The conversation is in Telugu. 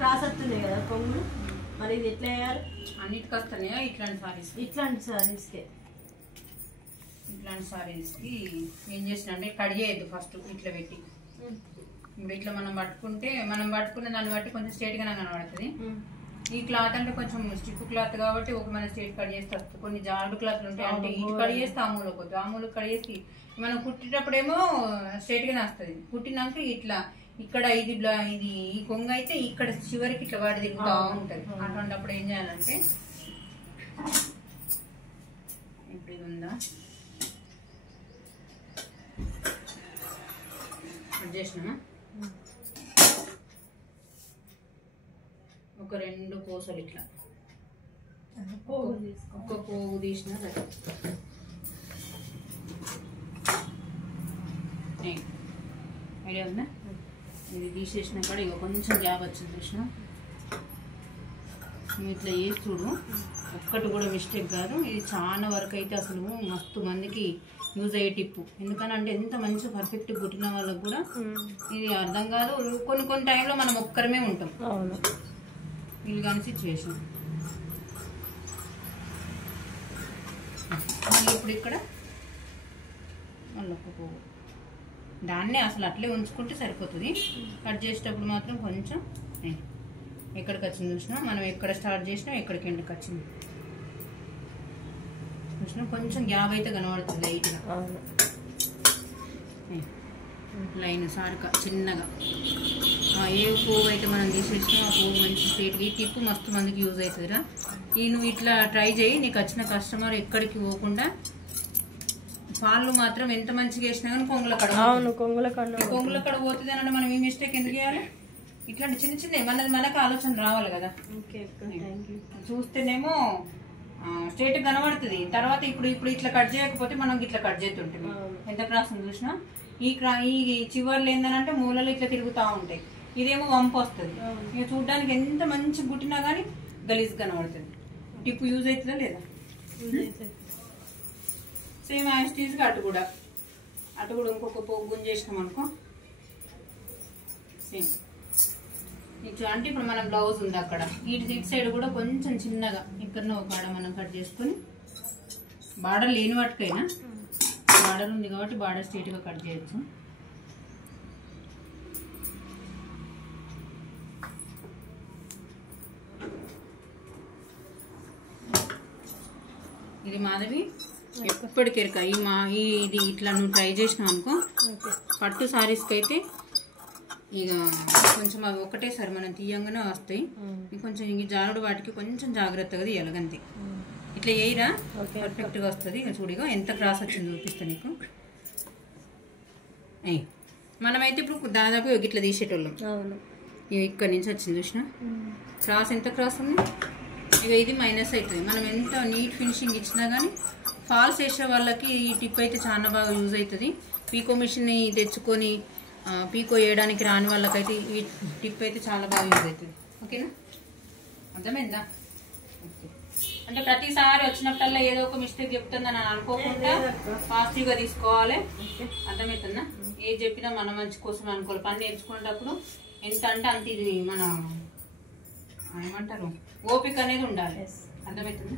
క్రాస్ వస్తున్నాయి కదా కొంగులు, మరి ఇది ఎట్లా వేయాలి? అన్నిటికి వస్తున్నాయా ఇట్లాంటి సారీస్? ఇట్లాంటి సారీస్కి ఏం చేసిన అంటే కట్ చేయొద్దు ఫస్ట్ ఇట్లా పెట్టి. ఇప్పుడు ఇట్లా మనం పట్టుకున్న దాన్ని బట్టి కొంచెం స్ట్రేట్గానే కనబడుతుంది. ఈ క్లాత్ అంటే కొంచెం స్టిఫ్ క్లాత్ కాబట్టి ఒక మన స్ట్రేట్ కట్ చేస్తే వస్తుంది. కొన్ని జారుడు క్లాత్లు ఉంటాయి, అంటే ఇటు కట్ చేస్తే ఆమూలకు వద్దు, ఆమూలకు కట్ చేసి మనం కుట్టేటప్పుడేమో స్ట్రేట్గానే వస్తుంది. కుట్టినాక ఇట్లా ఇక్కడ ఇది ఈ కొంగ అయితే ఇక్కడ చివరికి ఇట్లా వాడి తిరుగుతూ ఉంటుంది. అటువంటిప్పుడు ఏం చేయాలంటే ఇప్పుడు ఇది ఉందా చేసినా ఒక 2 పూసలు ఇట్లా ఒక పోగు తీసిన ఐడియా ఉందా? ఇది తీసేసిన కూడా ఇక కొంచెం గ్యాప్ వచ్చింది చూసిన. ఇట్లా చేసి చూడు, ఒక్కటి కూడా మిస్టేక్ కాదు. ఇది చాలా వరకు అయితే అసలు మస్తు మందికి యూజ్ అయ్యే టిప్పు. ఎందుకనంటే ఎంత మంచిగా పర్ఫెక్ట్ కుట్టిన వాళ్ళకి కూడా ఇది అర్థం కాదు. కొన్ని టైంలో మనం ఒక్కరమే ఉంటాం, ఇది కానీ సిచ్యువేషన్. మళ్ళీ ఇప్పుడు ఇక్కడ మళ్ళీ ఒక్క పోగు, దాన్నే అసలు అట్లే ఉంచుకుంటే సరిపోతుంది. కట్ చేసేటప్పుడు మాత్రం కొంచెం ఎక్కడికి వచ్చింది చూసినా, మనం ఎక్కడ స్టార్ట్ చేసినా ఎక్కడికి ఎండుకు వచ్చింది చూసినా, కొంచెం గ్యాప్ అయితే కనబడుతుంది లైట్గా. లైన్ సారిక చిన్నగా ఏ పువ్వు అయితే మనం తీసేసినా ఆ పువ్వు మంచి స్ట్రేట్గా. ఈ టిప్పు మస్తు మందికి యూజ్ అవుతుందిరా. నువ్వు ఇట్లా ట్రై చేయి, నీకు వచ్చిన కస్టమర్ ఎక్కడికి పోకుండా. పాలు మాత్రం ఎంత మంచిగా వేసినా కానీ కొంగుల కడ పోతుంది అని మనం ఈ మిస్టేక్ ఎందుకు చేయాలి? ఇట్లాంటి చిన్న చిన్న మనకు ఆలోచన రావాలి కదా. చూస్తేనేమో స్ట్రేట్ కనబడుతుంది, తర్వాత ఇప్పుడు ఇట్లా కట్ చేయకపోతే మనం ఇట్లా కట్ చేస్తుంటుంది. ఎంత క్రాస్ చూసినా ఈ చివర్లు ఏందనంటే మూలలు ఇట్లా తిరుగుతూ ఉంటాయి, ఇదేమో వంపు వస్తుంది. ఇక చూడడానికి ఎంత మంచి గుట్టినా కానీ గలీజ్ కనబడుతుంది. టిప్పు యూజ్ అవుతుందా లేదా? సేమ్ యాస్టీజ్గా అటు కూడా ఇంకొక పోగు గుంజేసినాం అనుకో సేమ్. అంటే ఇప్పుడు మన బ్లౌజ్ ఉంది అక్కడ, ఇటు సైడ్ కూడా కొంచెం చిన్నగా ఇక్కడనే ఒక ఆడ మనం కట్ చేసుకుని, బార్డర్ లేని వాటికైనా బార్డర్ ఉంది కాబట్టి బార్డర్ స్ట్రైట్గా కట్ చేయొచ్చు. ఇది మాధవి ఎప్పటికెరక ఇది ఇట్లా నువ్వు ట్రై చేసినావు అనుకో, పట్టు సారీస్కి అయితే ఇక కొంచెం అవి ఒకటేసారి మనం తీయంగానే వస్తాయి. కొంచెం ఇంక జారుడు వాటికి కొంచెం జాగ్రత్తగా తీయాలంతే. ఇట్లా వేయరా పర్ఫెక్ట్గా వస్తుంది. ఇక చూడిగా ఎంత క్రాస్ వచ్చింది చూపిస్తా నీకు. మనమైతే ఇప్పుడు దాదాపు ఇట్లా తీసేటోళ్ళం, ఇక్కడి నుంచి వచ్చింది చూసిన క్రాస్. ఎంత క్రాస్ ఉంది ఇక ఇది మైనస్ అవుతుంది. మనం ఎంత నీట్ ఫినిషింగ్ ఇచ్చినా కానీ ఫాల్స్ వేసే వాళ్ళకి ఈ టిప్ అయితే చాలా బాగా యూజ్ అవుతుంది. పీకో మిషన్ని తెచ్చుకొని పీకో వేయడానికి రాని వాళ్ళకైతే ఈ టిప్ అయితే చాలా బాగా యూజ్ అవుతుంది. ఓకేనా? అర్థమైందా? అంటే ప్రతిసారి వచ్చినప్పుడల్లా ఏదో ఒక మిస్టేక్ చెప్తుందని అనుకోకుండా పాజిటివ్గా తీసుకోవాలి. అర్థమవుతుందా? ఏది చెప్పినా మన మంచి కోసం అనుకోవాలి. పని నేర్చుకునేటప్పుడు ఎంత అంటే అంత ఇది మన ఏమంటారు ఓపిక అనేది ఉండాలి. అర్థమవుతుందా?